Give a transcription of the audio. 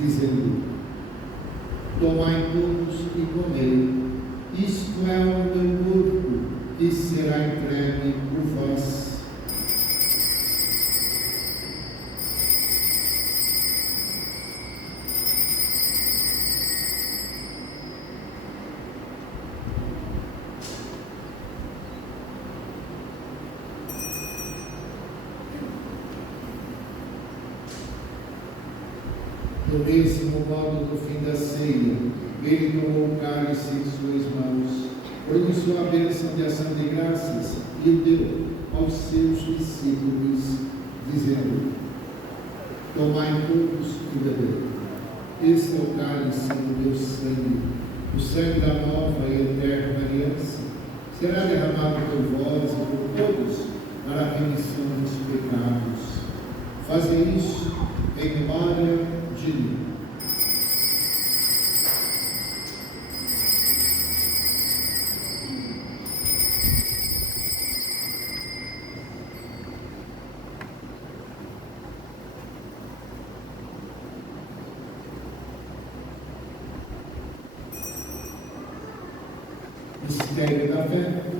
dizendo: tomai todos e comei, isto é o meu corpo, que será entregue por vós. Do mesmo modo, no fim da ceia, ele tomou o cálice em suas mãos, pronunciou a bênção de ação de graças e o deu aos seus discípulos, dizendo: tomai todos e bebei. Este é o cálice do meu sangue, o sangue da nova e eterna aliança. Será derramado por vós e por todos para a remissão dos pecados. Fazei isso em memória de mim. Mistério da fé.